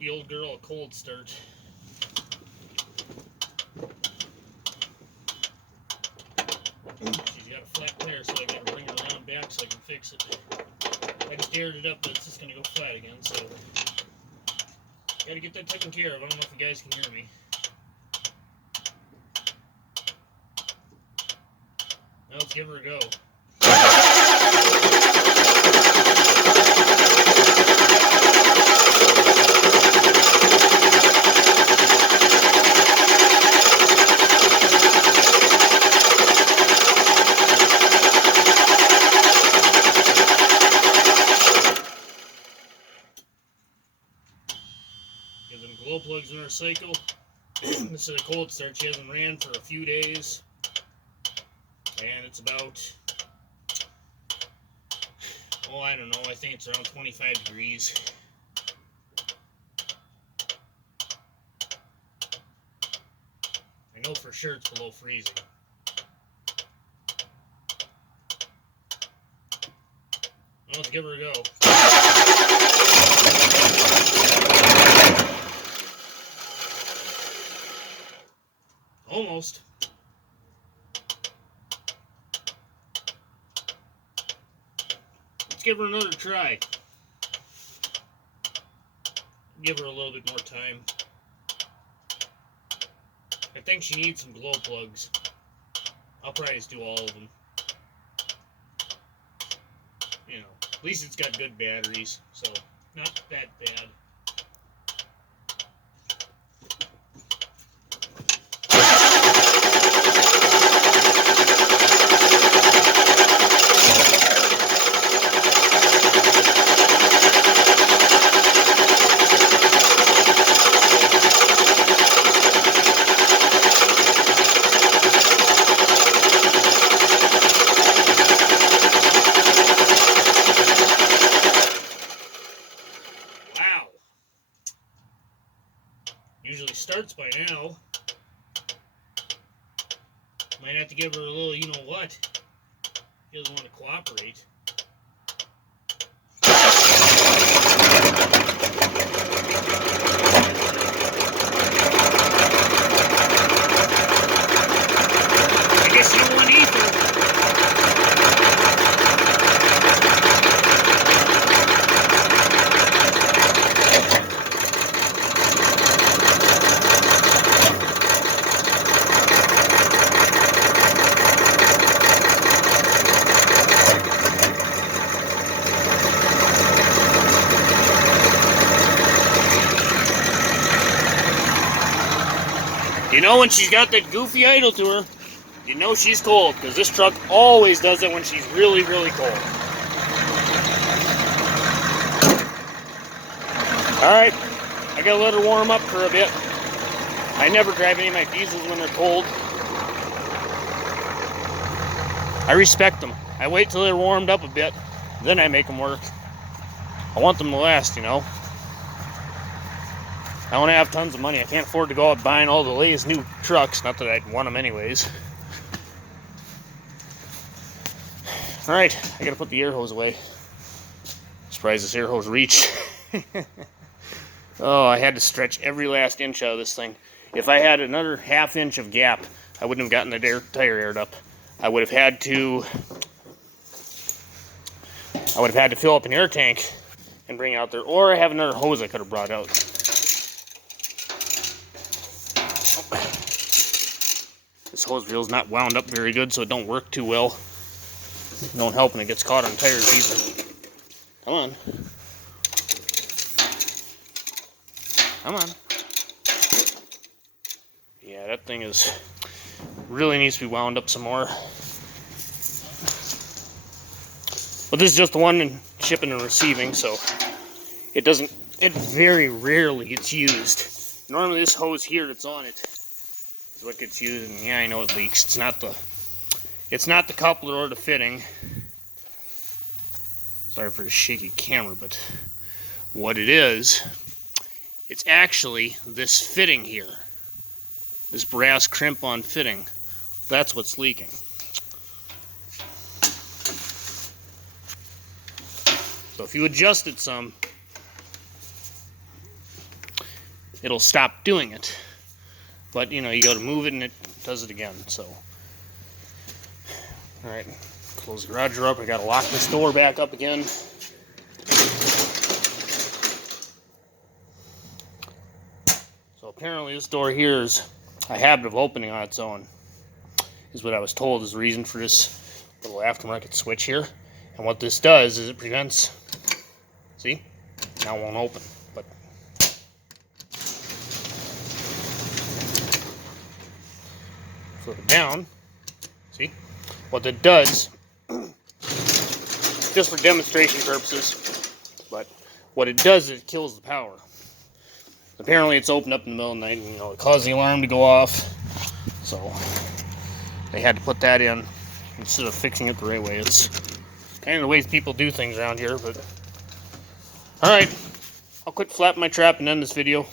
the old girl a cold start. She's got a flat tire, so I gotta bring her around back so I can fix it. I just aired it up, but it's just gonna go flat again, so gotta get that taken care of. I don't know if you guys can hear me. Now let's give her a go. Give them glow plugs in her cycle. This is a cold start. She hasn't ran for a few days. And it's about, oh, I don't know, I think it's around 25 degrees. I know for sure it's below freezing. Well, let's give her a go. Almost. Let's give her another try. Give her a little bit more time. I think she needs some glow plugs. I'll probably just do all of them. You know, at least it's got good batteries, so not that bad. Usually starts by now. Might have to give her a little, you know what? She doesn't want to cooperate. I guess you don't want ether. You know when she's got that goofy idle to her, you know she's cold, because this truck always does it when she's really, really cold. Alright, I gotta let her warm up for a bit. I never drive any of my diesels when they're cold. I respect them. I wait till they're warmed up a bit, then I make them work. I want them to last, you know. I want to have tons of money. I can't afford to go out buying all the latest new trucks. Not that I'd want them anyways. Alright, I gotta put the air hose away. Surprised this air hose reached. Oh, I had to stretch every last inch out of this thing. If I had another half inch of gap, I wouldn't have gotten the tire aired up. I would have had to fill up an air tank and bring it out there. Or I have another hose I could have brought out. This hose reel's not wound up very good, so it don't work too well. It don't help when it gets caught on tires either. Come on. Come on. Yeah, that thing really needs to be wound up some more. But this is just the one in shipping and receiving, so it very rarely gets used. Normally this hose here that's on it is what gets used, and yeah, I know it leaks. It's not the coupler or the fitting. Sorry for the shaky camera, but what it is, it's actually this fitting here. This brass crimp-on fitting. That's what's leaking. So if you adjust it some, it'll stop doing it. But, you know, you go to move it and it does it again, so. Alright, close the garage door up. I gotta lock this door back up again. So apparently this door here is a habit of opening on its own, is what I was told is the reason for this little aftermarket switch here. And what this does is it prevents, see, now it won't open, but flip it down, see, what it does, just for demonstration purposes, but what it does is it kills the power. Apparently it's opened up in the middle of the night and, you know, it caused the alarm to go off, so they had to put that in instead of fixing it the right way. It's kind of the ways people do things around here, but alright, I'll quit flapping my trap and end this video.